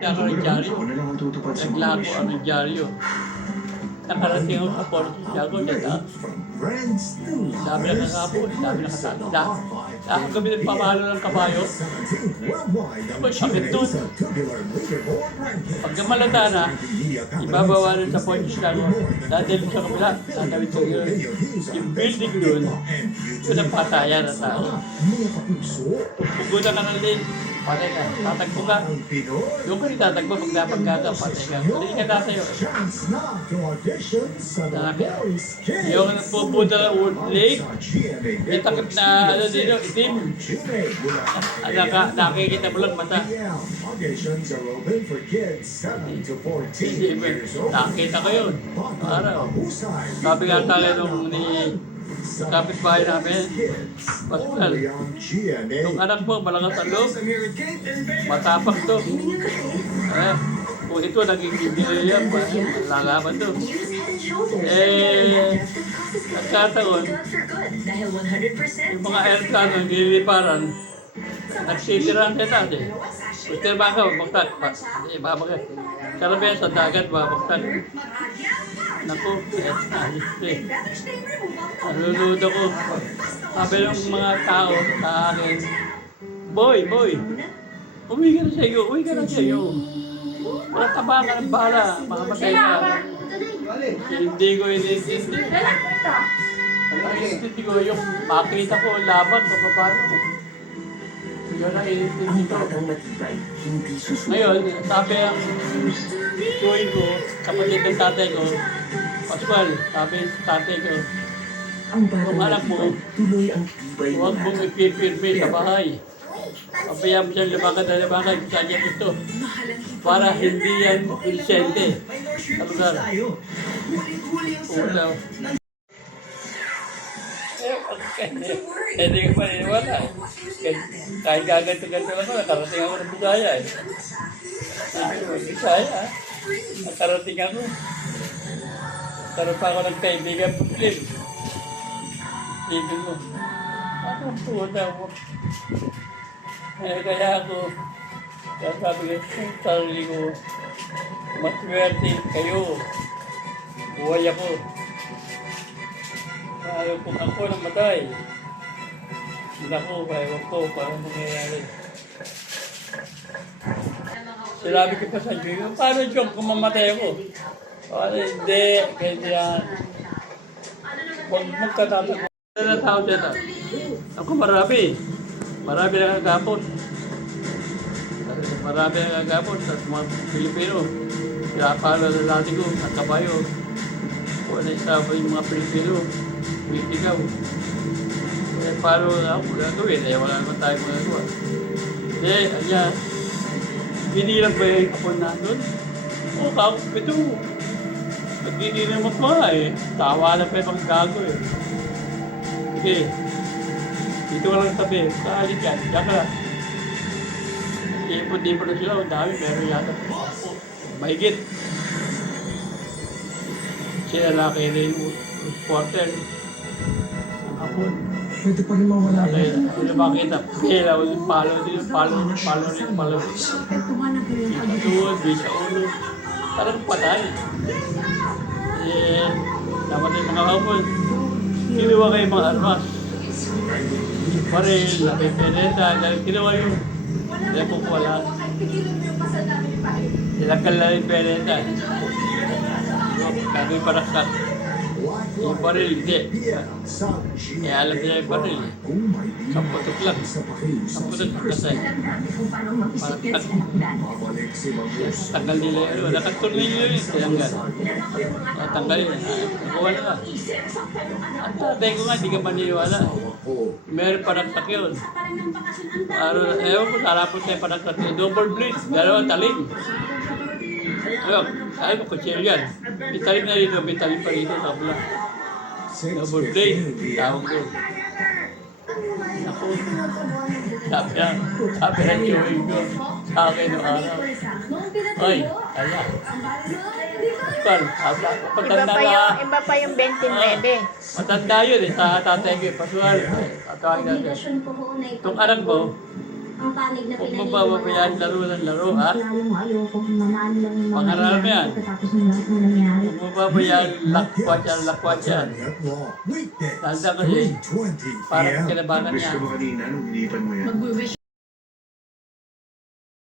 Nagkaroon ng dyaryo. Ano lang ang tutupad sa mga Naglago misyon? ang dyaryo. Nakarating ako sa Police Jago, dami na kakapon, dami na katanda. Dahil kami nagpamalo ng kabayo, may sakit doon. Pagka malata na, ibabawalan sa Police Jago, dadalhin sa kabila, dadalhin sa yun. Yung building doon, yun ang patayan na tao. Pugutan ka ng lane, patay ka, tatagpo ka. Doon ka rin tatagpo pag napagkaga, patay ka. Hindi ka tatayo. Yung pupunta ng Wood Lake, may takip na ano dito, itim. Nakikita mo lang mata. Hindi ba? Nakikita ko yun. Araw. Sabi nga tayo nung ni kapitbahay namin, Pascual, yung anak mo, malakas ang loob, matapang to. Kung ito, naging engineer yan, lalaman to. Nagkataon, yung mga aircon, nililiparan, nagsitiran sa dati. Ustirban ka, babagtag. Babagtag. Karabihan sa dagat, babagtag. Naku, nalulod ako. Sabi ng mga tao sa akin, Boy, uwi ka na sa iyo, Wala taba ka ng bala, makamatay ka. Hindi ko inintindi. Inintindi ko yung makita ko, laban, papapano. Yun ang inintindi ko. Ngayon, sabi ang tuwing ko, kapatid ng tatay ko, Pascual, sabi sa tatay ko, kung anak mo, huwag mong ipipirme sa bahay. Pabayaan mo siyang lumakad na lumakad sa kanya ito para hindi yan inisente sa lugar. Una. Hindi ko paniniwala. Kahit gaganto-ganto lang ako, nakarating ako ng Bisaya eh. Bisaya, nakarating ako. Karoon pa ako ng kaibigan Putlin. Ibig mo. Anong puta mo? Kaya ako, sabi ko sa sarili ko, maswerte kayo. Buhay ako. Ayaw kung ako namatay. Naku, ayaw ko, parang nangyayari. Sinabi ko pa sa Diyo, paano Diyo kung mamatay ako? Hindi, kaya huwag magkatatakot. Ano na tao dito? Ako marami. Marami na kagapon. Marami na kagapon sa mga Pilipino. Pinapalo na natin ko, sa kabayo. Kung ano isa pa yung mga Pilipino, pitigaw. Kaya palo na ako, wala gawin. Wala naman tayo magagawa. Hindi, anya, binilang ba yung kapon na doon? Oo, kakop ito. Nagdidiri mo pa eh. Tawa na pa yung gago eh. Sige. Dito ka lang sabi, kahit yan, diyan ka lang. Ipon-ipon na sila, ang dami, meron yata. Mahigit. Sila laki na yung quarter. Ang hapon. Pwede pa rin mawala yan. Sila makita, sila, palo rin. Ituod, bisa ulo. Parang patay. Naman yung mga hapon. Kinuha kayo mga armas. Paril, napipeneta, dahil ginawa yung wala. Silagkal na yung peneta. Gagawin paraksak. Yung paril, hindi. Alam niya yung paril. Kaputok lang. Kaputok kasay. Paraksak. Tanggal nila yun. Nakatulong nila yun. Tanggal. Tanggal yun. Nakuha na ka. Ang tatay ko nga, di ka maniniwala. Meron paraksak yun. Ewan ko, sarapon tayo paraksak yun. Double blade. Dalawang talim. Ayun, sabi ko, kutsir yan. May talim na dito, may talim pa dito. Tabla. Double blade. Tawag doon. Ako, sabi na chewing ko sa akin noong araw. Oy, kaya. Patanda na. Iba pa yung 29. Matanda yun eh, sa tatay ko eh. Pascual. Tatawag natin. Itong anak mo, ang panig na Kung mababayaan laro ng laro, ha? Lalo mo ayoko manalo lang yung mga Pangarap nangyari yan. pagkatapos ng lahat ng nangyari. Kung mababayaan, lakwat yan. Tanda kasi, parang kinabangan niya. Wish ko mo kanina nung inipan mo yan. Mag-wish